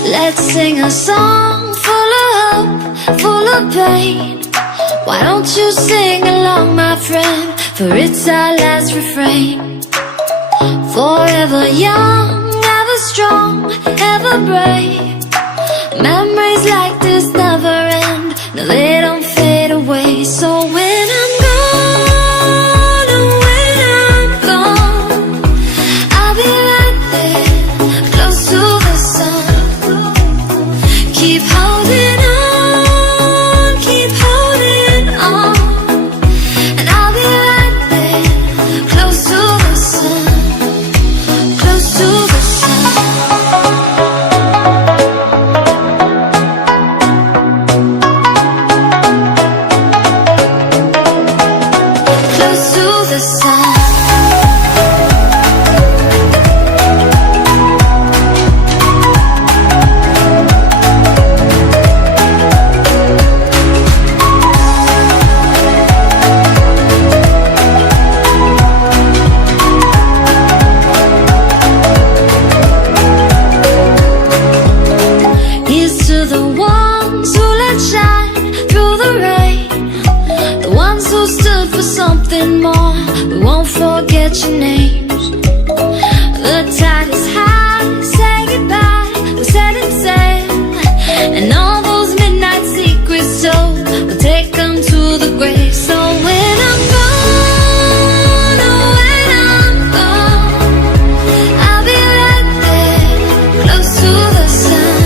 Let's sing a song full of hope, full of pain. Why don't you sing along, my friend? For it's our last refrain. Forever young, ever strong, ever brave. Memories like this never end. No, they don't fade away. So when I'm gone, oh, when I'm gone, I'll be right there, close to the sun. Keep holding on, keep holding on, and I'll be right there, close to the sun, close to the sun. Close to the sun. Here's to the ones who let shine through the rain, the ones who stood for something more. We won't forget your names. The tide is high, say goodbye, we're setting sail, and all those midnight secrets told, we'll take them to the grave. So when I'm gone, oh, when I'm gone, I'll be right there, close to the sun.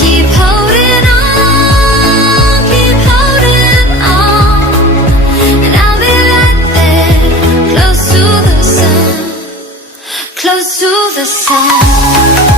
Keep holding on, keep holding on, and I'll be right there, close to the sun, close to the sun.